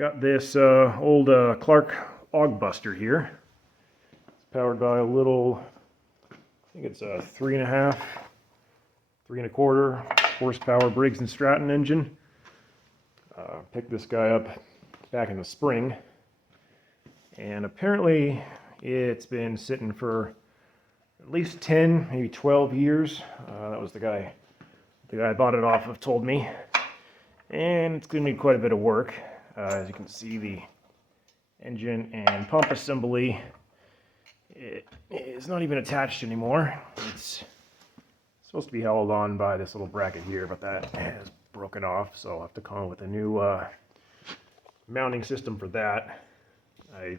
Got this old Clarke Log Buster here. It's powered by a little, I think it's a 3.5, 3.25 horsepower Briggs & Stratton engine. Picked this guy up back in the spring, and apparently it's been sitting for at least 10, maybe 12 years. That was the guy I bought it off of told me. And it's going to need quite a bit of work. As you can see, the engine and pump assembly, it is not even attached anymore. It's supposed to be held on by this little bracket here, but that has broken off, so I'll have to come up with a new mounting system for that. I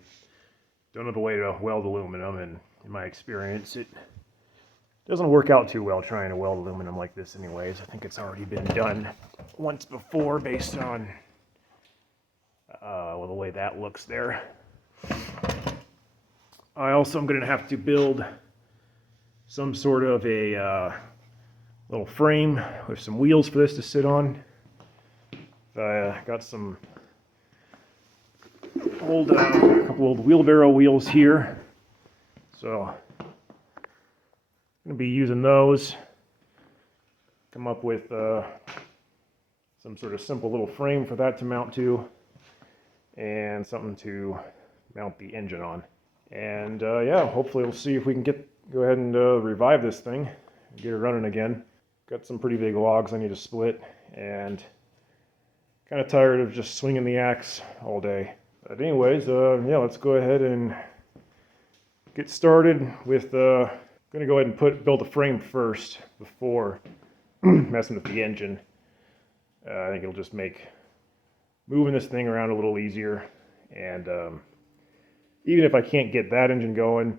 don't have a way to weld aluminum, and in my experience, it doesn't work out too well trying to weld aluminum like this anyways. I think it's already been done once before based on well, the way that looks there. I also am going to have to build some sort of a little frame with some wheels for this to sit on. I got some old, couple old wheelbarrow wheels here, so I'm going to be using those. Come up with some sort of simple little frame for that to mount to, and something to mount the engine on. And yeah, hopefully we'll see if we can go ahead and revive this thing and get it running again. Got some pretty big logs I need to split, and kind of tired of just swinging the axe all day. But anyways, yeah, let's go ahead and get started with going to go ahead and build a frame first before messing with the engine. I think it'll just make moving this thing around a little easier, and even if I can't get that engine going,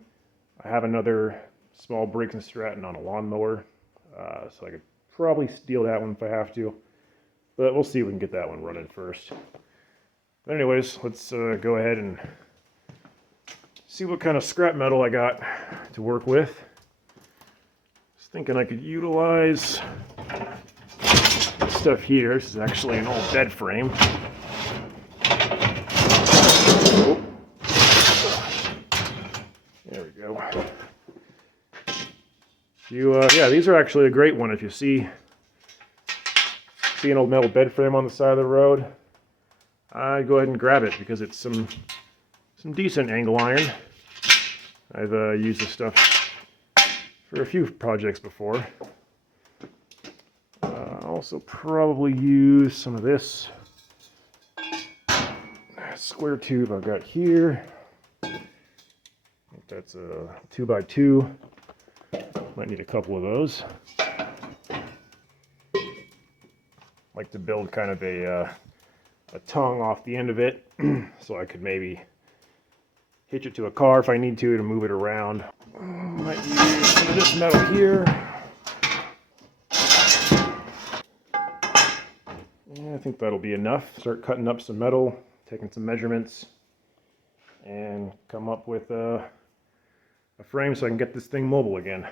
I have another small Briggs & Stratton on a lawnmower, so I could probably steal that one if I have to, but we'll see if we can get that one running first. But anyways, let's go ahead and see what kind of scrap metal I got to work with. Just thinking I could utilize this stuff here. This is actually an old bed frame. There we go. Yeah, these are actually a great one. If you see an old metal bed frame on the side of the road, I'd go ahead and grab it because it's some decent angle iron. I've used this stuff for a few projects before. I'll also probably use some of this square tube I've got here. I think that's a 2x2. Might need a couple of those. Like to build kind of a tongue off the end of it, so I could maybe hitch it to a car if I need to move it around. Might use some of this metal here. Yeah, I think that'll be enough. Start cutting up some metal, taking some measurements, and come up with a frame so I can get this thing mobile again.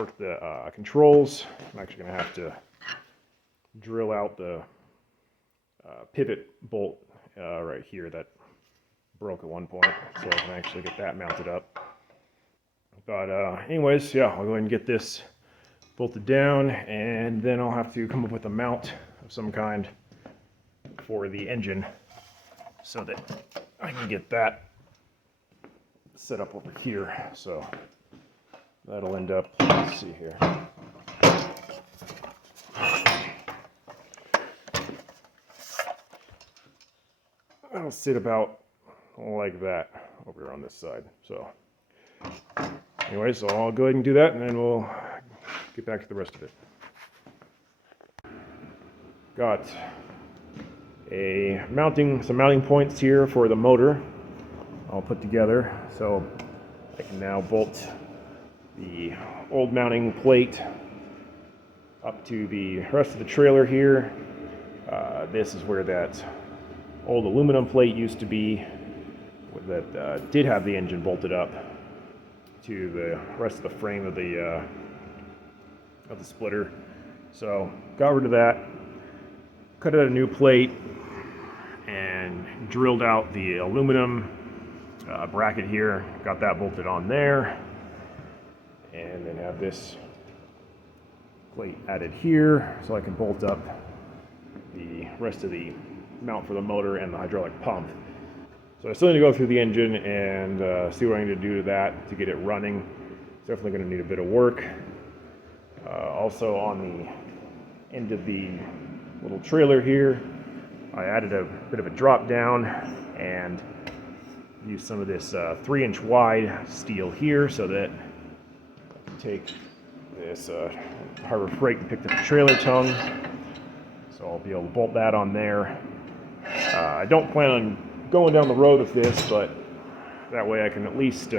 work the controls. I'm actually going to have to drill out the pivot bolt right here that broke at one point, so I can actually get that mounted up. But anyways, yeah, I'll go ahead and get this bolted down, and then I'll have to come up with a mount of some kind for the engine so that I can get that set up over here. So that'll end up, let's see here. That'll sit about like that over here on this side. So anyway, so I'll go ahead and do that, and then we'll get back to the rest of it. Got some mounting points here for the motor all put together, so I can now bolt the old mounting plate up to the rest of the trailer here. This is where that old aluminum plate used to be that did have the engine bolted up to the rest of the frame of the splitter. So got rid of that, cut out a new plate, and drilled out the aluminum bracket here. Got that bolted on there, and then have this plate added here so I can bolt up the rest of the mount for the motor and the hydraulic pump. So I still need to go through the engine and see what I need to do to that to get it running. It's definitely going to need a bit of work. Also on the end of the little trailer here, I added a bit of a drop down and used some of this 3-inch wide steel here so that I can take this Harbor Freight and pick up the trailer tongue. So I'll be able to bolt that on there. I don't plan on going down the road with this, but that way I can at least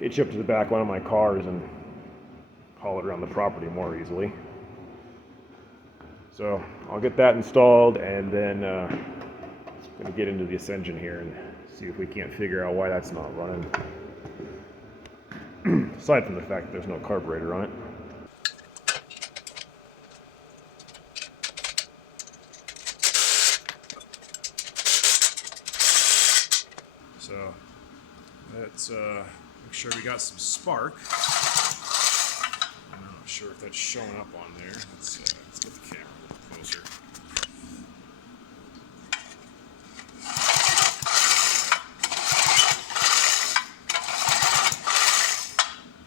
hitch up to the back one of my cars and haul it around the property more easily. So I'll get that installed, and then I'm going to get into this engine here and see if we can't figure out why that's not running. Aside from the fact that there's no carburetor on it. So let's make sure we got some spark. I'm not sure if that's showing up on there. Let's get the camera a little closer.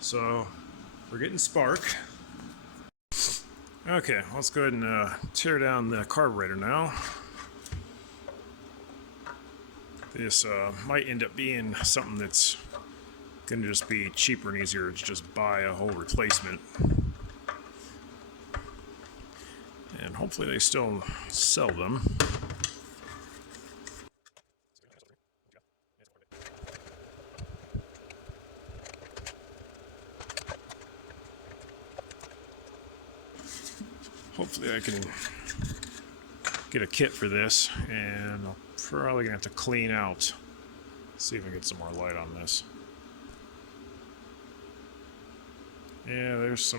So we're getting spark. Okay, let's go ahead and tear down the carburetor now. This might end up being something that's going to just be cheaper and easier to just buy a whole replacement. And hopefully they still sell them. Hopefully I can get a kit for this, and I'll probably gonna have to clean out, see if I can get some more light on this. Yeah, there's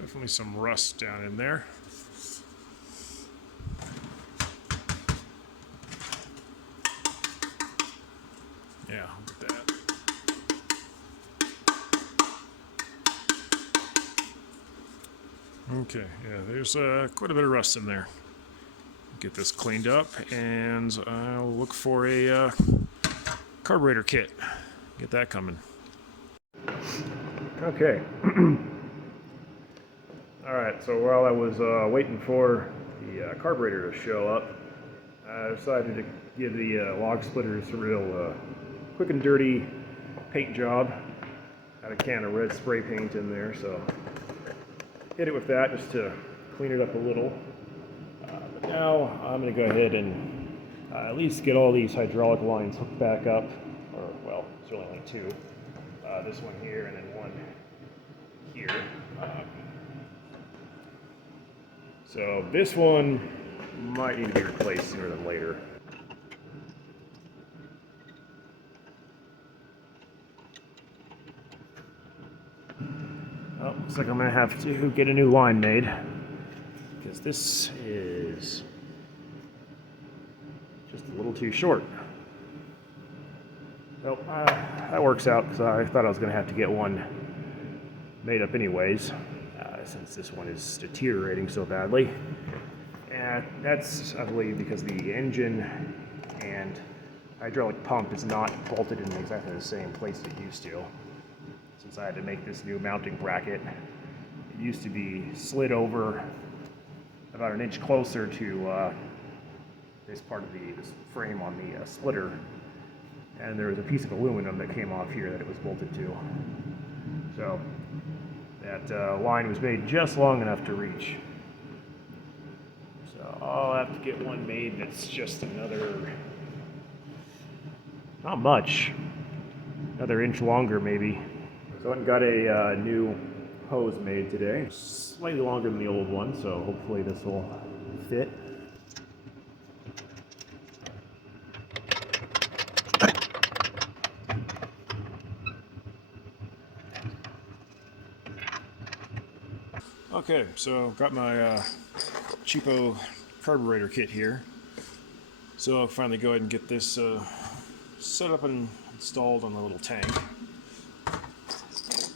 definitely some rust down in there. Yeah, look at that. Okay, yeah, there's quite a bit of rust in there. Get this cleaned up, and I'll look for a carburetor kit. Get that coming. Okay. Alright, so while I was waiting for the carburetor to show up, I decided to give the log splitters a real quick and dirty paint job. Had a can of red spray paint in there, so hit it with that just to clean it up a little. But now I'm going to go ahead and at least get all these hydraulic lines hooked back up, or well, certainly only two. This one here and then one here. So this one might need to be replaced sooner than later. Looks like I'm gonna have to get a new line made, because this is just a little too short. So that works out, because I thought I was gonna have to get one made up anyways, since this one is deteriorating so badly. And that's, I believe, because the engine and hydraulic pump is not bolted in exactly the same place it used to. Since I had to make this new mounting bracket, it used to be slid over about an inch closer to this part of this frame on the splitter, and there was a piece of aluminum that came off here that it was bolted to. So that line was made just long enough to reach. So I'll have to get one made that's just another, not much, another inch longer maybe. So I went and got a new hose made today, slightly longer than the old one, so hopefully this will fit. Okay, so got my cheapo carburetor kit here. So I'll finally go ahead and get this set up and installed on the little tank.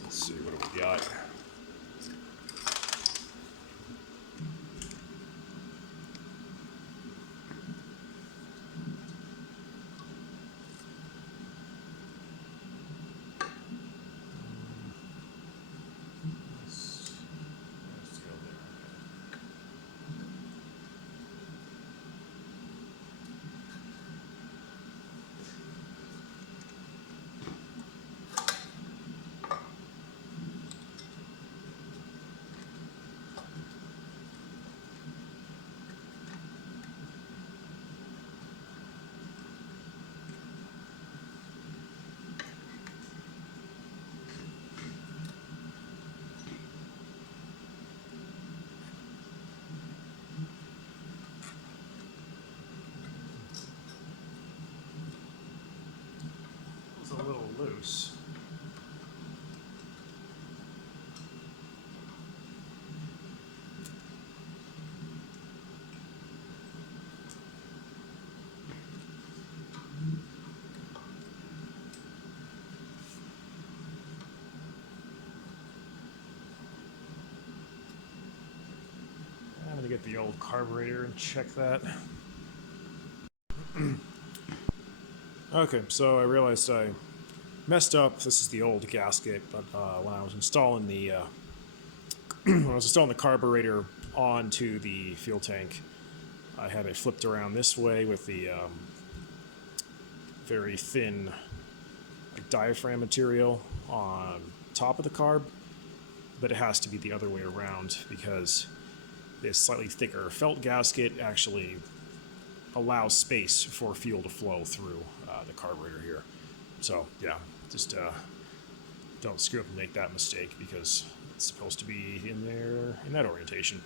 Let's see what we got. A little loose. I'm going to get the old carburetor and check that. Okay, so I realized I messed up. This is the old gasket, but when I was installing the carburetor onto the fuel tank, I had it flipped around this way with the very thin diaphragm material on top of the carb, but it has to be the other way around because this slightly thicker felt gasket actually allows space for fuel to flow through the carburetor here. So yeah, just don't screw up and make that mistake because it's supposed to be in there in that orientation.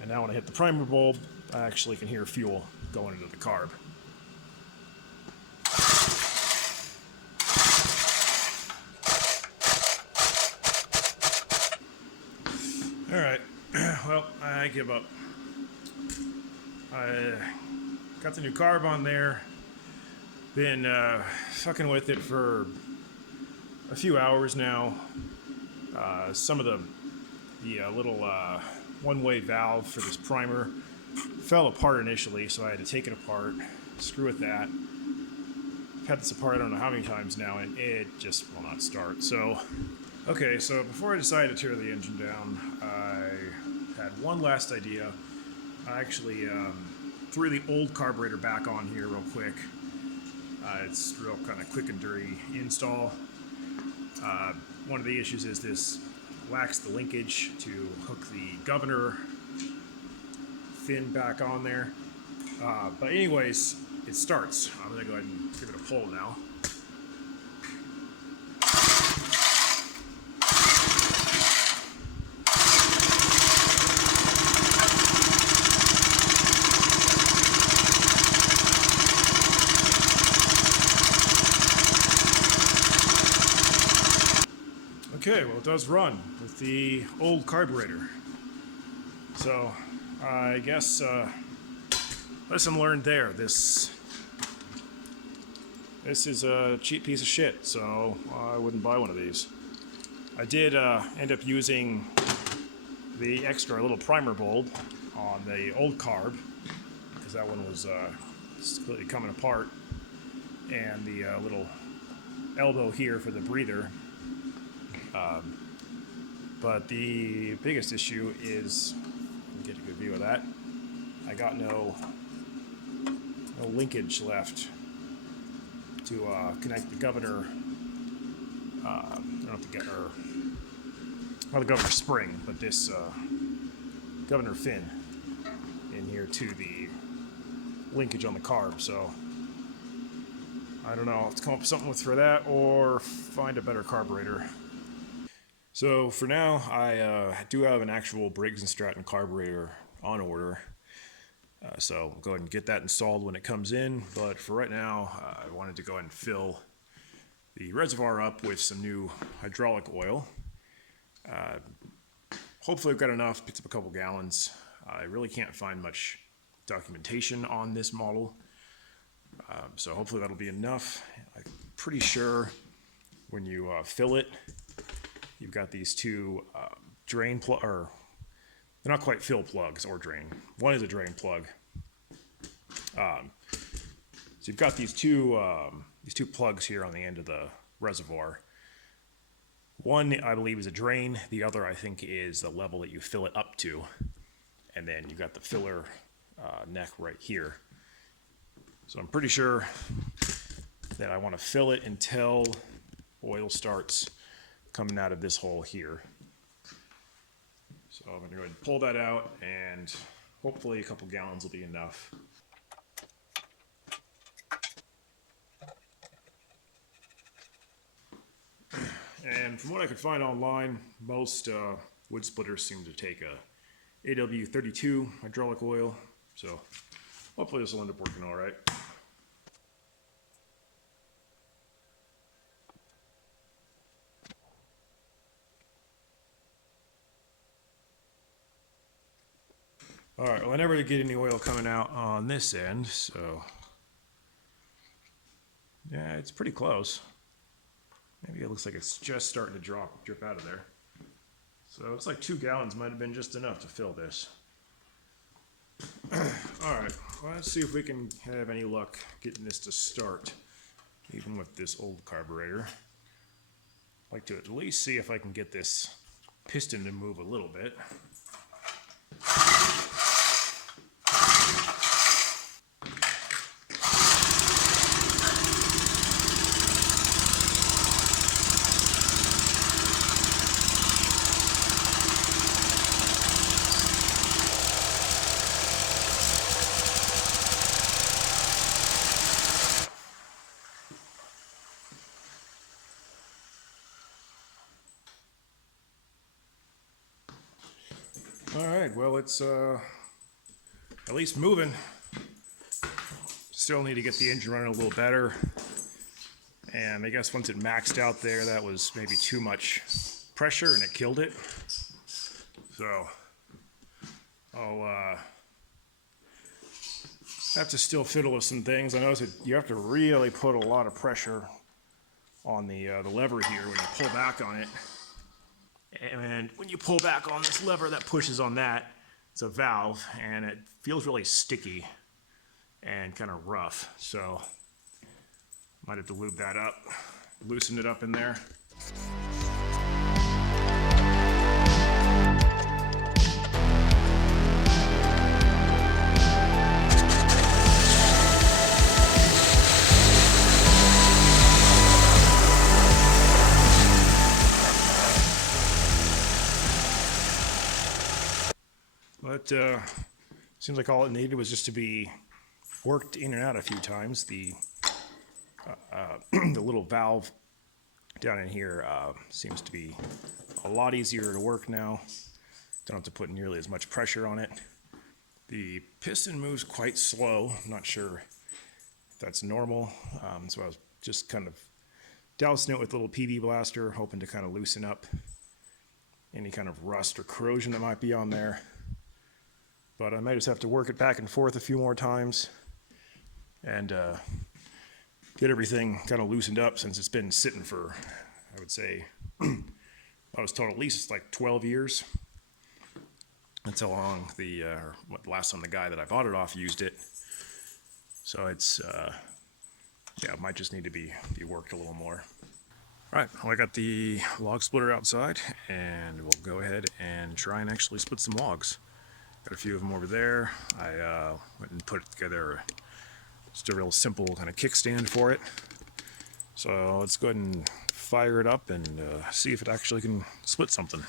And now when I hit the primer bulb, I actually can hear fuel going into the carb. Alright, well, I give up. I got the new carb on there, been fucking with it for a few hours now. Some of the little one-way valve for this primer fell apart initially, so I had to take it apart, screw with that. I've had this apart I don't know how many times now, and it just will not start. So, okay, so before I decided to tear the engine down, I had one last idea. I actually threw the old carburetor back on here real quick. It's real kind of quick and dirty install. One of the issues is this lacks the linkage to hook the governor fin back on there. But anyways, it starts. I'm going to go ahead and give it a pull now. Okay, well, it does run with the old carburetor. So, I guess, lesson learned there. This is a cheap piece of shit, so I wouldn't buy one of these. I did end up using the extra little primer bulb on the old carb, because that one was completely coming apart, and the little elbow here for the breather. But the biggest issue is, get a good view of that, I got no linkage left to connect the governor, not the governor spring, but this governor fin in here to the linkage on the carb. So I don't know, I'll have to come up with something for that or find a better carburetor. So for now, I do have an actual Briggs & Stratton carburetor on order. So I'll go ahead and get that installed when it comes in. But for right now, I wanted to go ahead and fill the reservoir up with some new hydraulic oil. Hopefully I've got enough, picked up a couple gallons. I really can't find much documentation on this model. So hopefully that'll be enough. I'm pretty sure when you fill it, you've got these two drain plug, or they're not quite fill plugs or drain. One is a drain plug. So you've got these two plugs here on the end of the reservoir. One, I believe, is a drain. The other, I think, is the level that you fill it up to. And then you've got the filler neck right here. So I'm pretty sure that I want to fill it until oil starts coming out of this hole here. So I'm going to go ahead and pull that out, and hopefully a couple gallons will be enough. And from what I could find online, most wood splitters seem to take a AW32 hydraulic oil. So hopefully this will end up working all right. All right, well, I never did get any oil coming out on this end, so yeah, it's pretty close. Maybe it looks like it's just starting to drip out of there. So it looks like 2 gallons might have been just enough to fill this. All right, well, let's see if we can have any luck getting this to start, even with this old carburetor. I'd like to at least see if I can get this piston to move a little bit. All right, well, it's at least moving. Still need to get the engine running a little better. And I guess once it maxed out there, that was maybe too much pressure and it killed it. So I'll have to still fiddle with some things. I noticed that you have to really put a lot of pressure on the lever here when you pull back on it. And when you pull back on this lever that pushes on that, it's a valve, and it feels really sticky and kind of rough. So might have to lube that up, loosen it up in there. But seems like all it needed was just to be worked in and out a few times. The the little valve down in here seems to be a lot easier to work now. Don't have to put nearly as much pressure on it. The piston moves quite slow. I'm not sure if that's normal. So I was just kind of dousing it with a little PV blaster, hoping to kind of loosen up any kind of rust or corrosion that might be on there. But I might just have to work it back and forth a few more times and get everything kind of loosened up, since it's been sitting for, I would say, I was told at least it's like 12 years. That's how long the last time the guy that I bought it off used it. So it's yeah, it might just need to be worked a little more. All right, well, I got the log splitter outside, and we'll go ahead and try and actually split some logs. Got a few of them over there. I went and put together just a real simple kind of kickstand for it. So let's go ahead and fire it up and see if it actually can split something.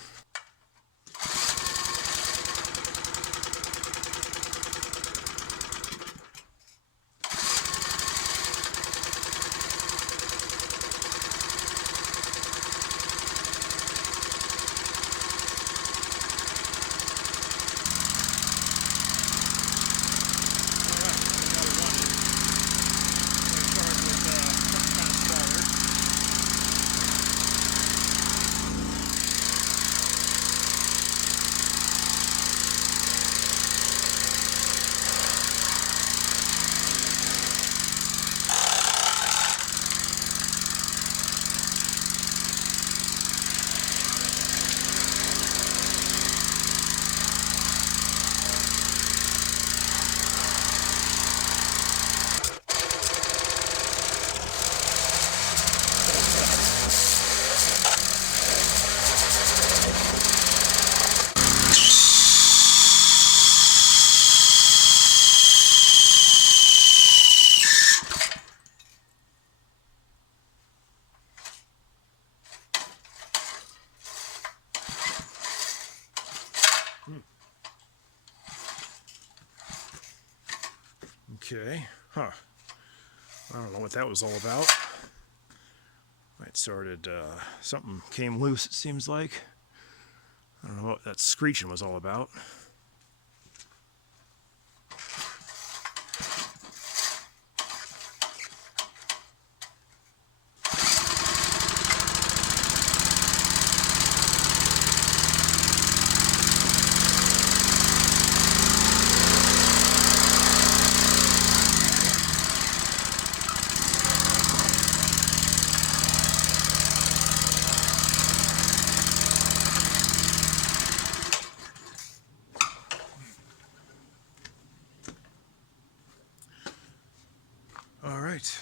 Okay, huh. I don't know what that was all about. It started, something came loose, it seems like. I don't know what that screeching was all about. All right,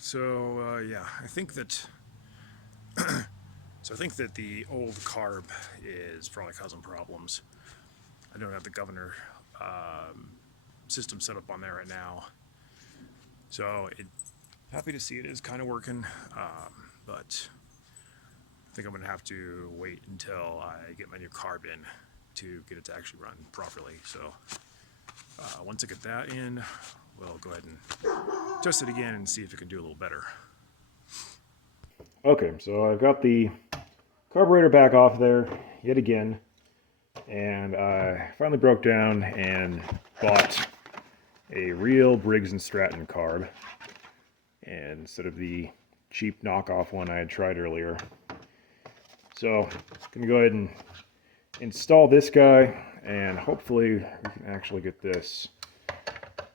so yeah, I think that I think that the old carb is probably causing problems. I don't have the governor system set up on there right now, so happy to see it is kind of working, but I think I'm gonna have to wait until I get my new carb in to get it to actually run properly. So once I get that in, we'll go ahead and test it again and see if it can do a little better. Okay, so I've got the carburetor back off there yet again, and I finally broke down and bought a real Briggs & Stratton carb, and instead of the cheap knockoff one I had tried earlier. So I'm going to go ahead and install this guy, and hopefully we can actually get this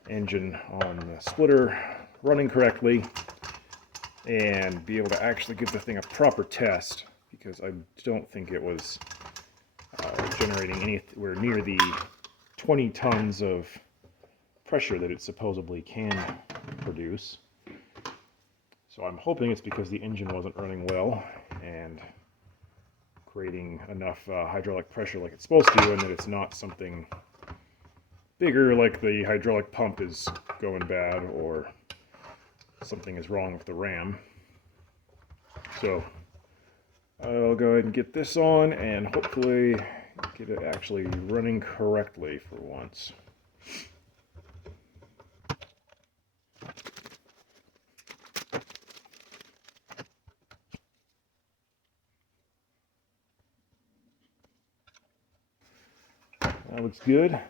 engine on the splitter running correctly and be able to actually give the thing a proper test, because I don't think it was generating anywhere near the 20 tons of pressure that it supposedly can produce. So I'm hoping it's because the engine wasn't running well and creating enough hydraulic pressure like it's supposed to, and that it's not something bigger like the hydraulic pump is going bad or something is wrong with the ram. So I'll go ahead and get this on and hopefully get it actually running correctly for once. That looks good.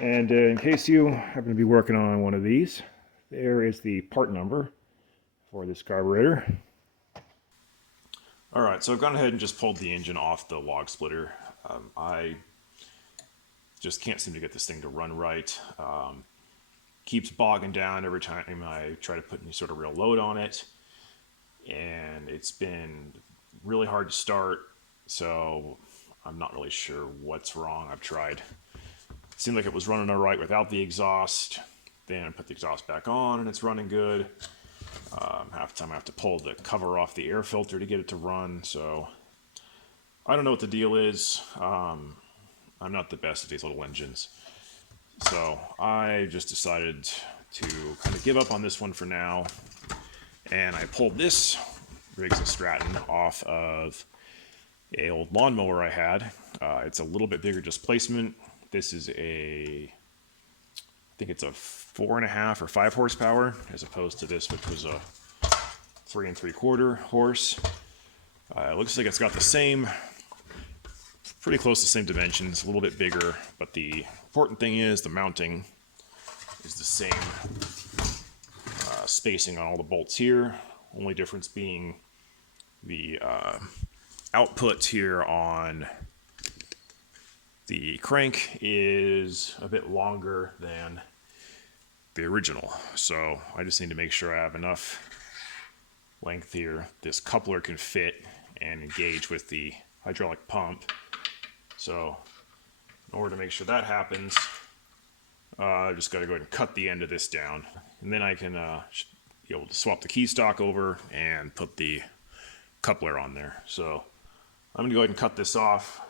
And in case you happen to be working on one of these, there is the part number for this carburetor. Alright, so I've gone ahead and just pulled the engine off the log splitter. I just can't seem to get this thing to run right. Keeps bogging down every time I try to put any sort of real load on it. And it's been really hard to start, so I'm not really sure what's wrong. I've tried. It seemed like it was running alright without the exhaust. Then I put the exhaust back on and it's running good. Half the time I have to pull the cover off the air filter to get it to run, so I don't know what the deal is. I'm not the best at these little engines. So I just decided to kind of give up on this one for now. And I pulled this Riggs & Stratton off of an old lawnmower I had. It's a little bit bigger displacement. This is I think it's a 4.5 or 5 horsepower, as opposed to this, which was a 3 3/4 horse. It looks like it's got the same, pretty close to the same dimensions, a little bit bigger, but the important thing is the mounting is the same. Spacing on all the bolts here, only difference being the output here on the crank is a bit longer than the original, so I just need to make sure I have enough length here. This coupler can fit and engage with the hydraulic pump, so in order to make sure that happens, I just got to go ahead and cut the end of this down, and then I can be able to swap the key stock over and put the coupler on there. So I'm going to go ahead and cut this off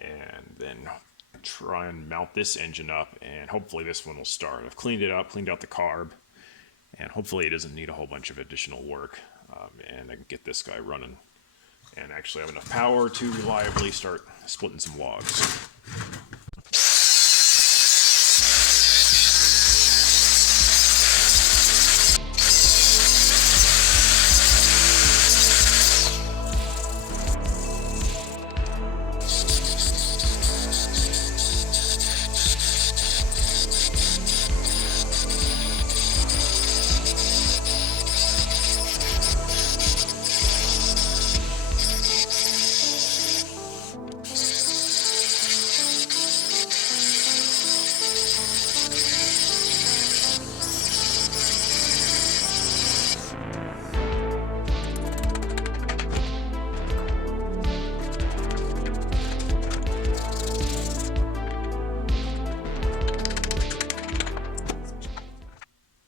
and then try and mount this engine up, and hopefully this one will start. I've cleaned it up, cleaned out the carb, and hopefully it doesn't need a whole bunch of additional work, and I can get this guy running and actually have enough power to reliably start splitting some logs.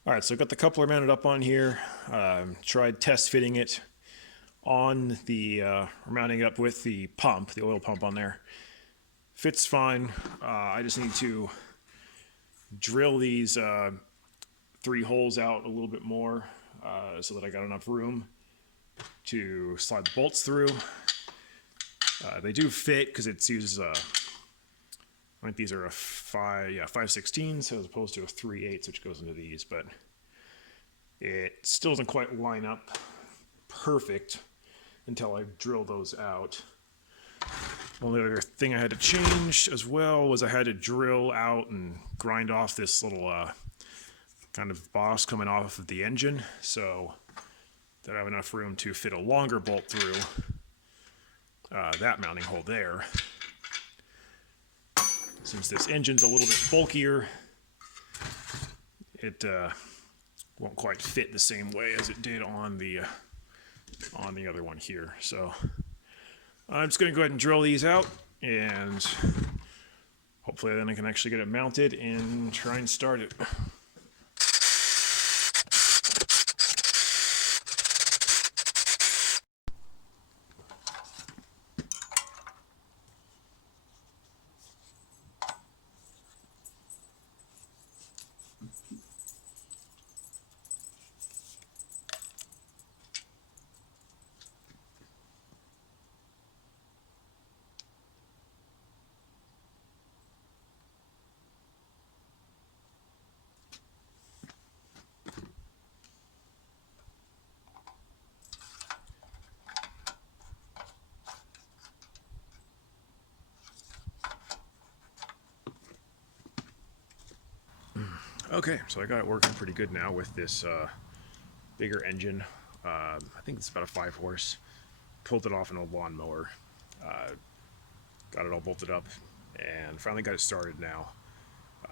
Alright, so I've got the coupler mounted up on here. Tried test fitting it on the, or mounting it up with the pump, the oil pump on there. Fits fine. I just need to drill these 3 holes out a little bit more so that I got enough room to slide the bolts through. They do fit because it uses I think these are a 5/16 as opposed to a 3/8, which goes into these, but it still doesn't quite line up perfect until I drill those out. Only other thing I had to change as well was I had to drill out and grind off this little kind of boss coming off of the engine, so that I have enough room to fit a longer bolt through that mounting hole there. Since this engine's a little bit bulkier, it won't quite fit the same way as it did on the other one here. So I'm just going to go ahead and drill these out, and hopefully then I can actually get it mounted and try and start it. Okay, so I got it working pretty good now with this bigger engine. I think it's about a 5 horse. pulled it off an old lawnmower, got it all bolted up, and finally got it started now.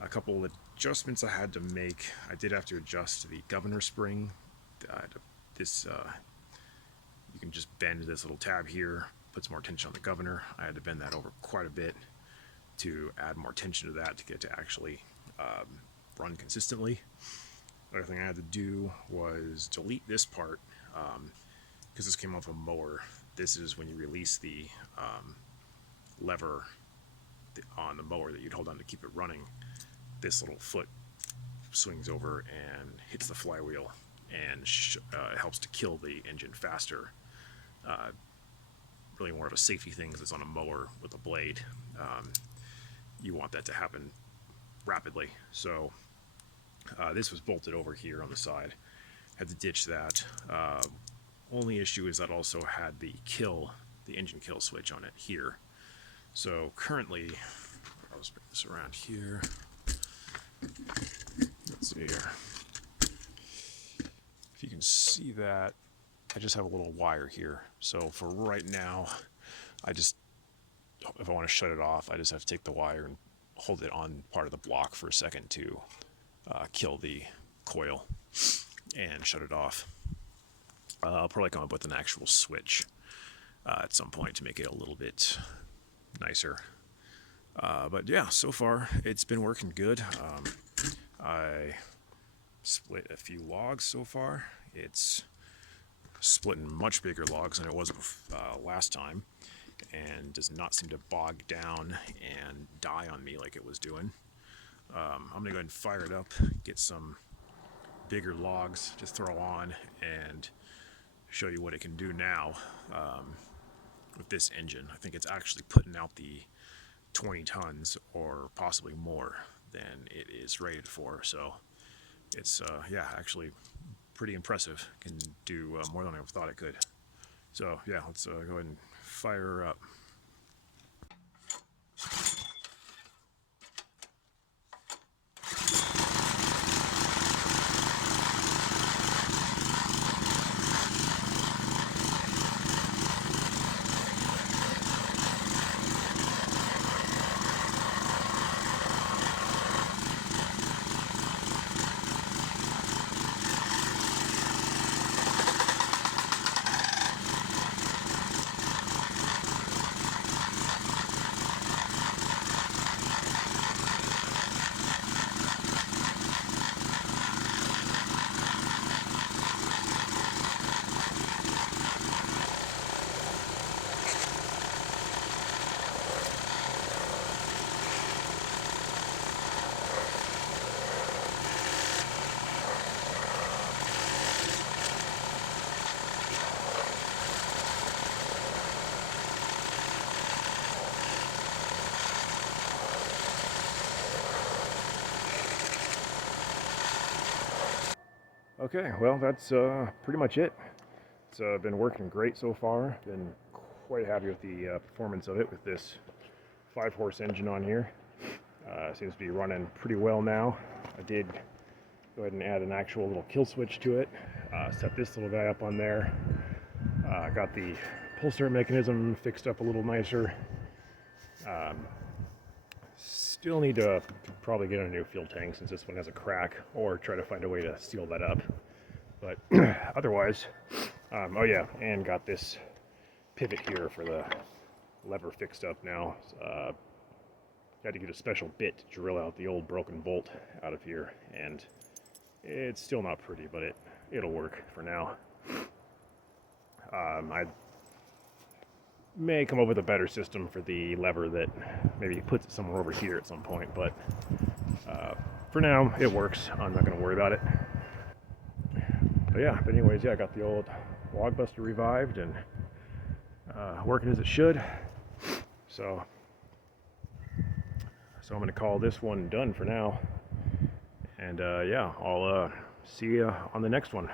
A couple of adjustments I had to make. I did have to adjust the governor spring. You can just bend this little tab here, puts more tension on the governor. I had to bend that over quite a bit to add more tension to that to get to actually run consistently. Another thing I had to do was delete this part because this came off a mower. This is when you release the lever on the mower that you'd hold on to keep it running. This little foot swings over and hits the flywheel and helps to kill the engine faster. Really more of a safety thing because it's on a mower with a blade. You want that to happen rapidly. So this was bolted over here on the side. Had to ditch that. Only issue is that also had the engine kill switch on it here. So currently, I'll just bring this around here. Let's see here. If you can see that, I just have a little wire here. So for right now, if I want to shut it off, I just have to take the wire and hold it on part of the block for a second to kill the coil and shut it off. I'll probably come up with an actual switch at some point to make it a little bit nicer. But yeah, so far it's been working good. I split a few logs so far. It's splitting much bigger logs than it was last time, and does not seem to bog down and die on me like it was doing. I'm gonna go ahead and fire it up, get some bigger logs to throw on, and show you what it can do now with this engine. I think it's actually putting out the 20 tons or possibly more than it is rated for. So it's yeah, actually pretty impressive. Can do more than I thought it could. So yeah, let's go ahead and fire her up. Okay, well, that's pretty much it. It's been working great so far. Been quite happy with the performance of it with this 5-horse engine on here. Seems to be running pretty well now. I did go ahead and add an actual little kill switch to it. Set this little guy up on there. Got the pull start mechanism fixed up a little nicer. Still need to probably get a new fuel tank since this one has a crack, or try to find a way to seal that up. But otherwise, oh yeah, and got this pivot here for the lever fixed up now. Had to get a special bit to drill out the old broken bolt out of here, and it's still not pretty, but it'll work for now. I may come up with a better system for the lever that maybe puts it somewhere over here at some point, but for now it works. I'm not going to worry about it. But yeah, but anyways, yeah, I got the old Log Buster revived and working as it should. So I'm going to call this one done for now. And yeah, I'll see you on the next one.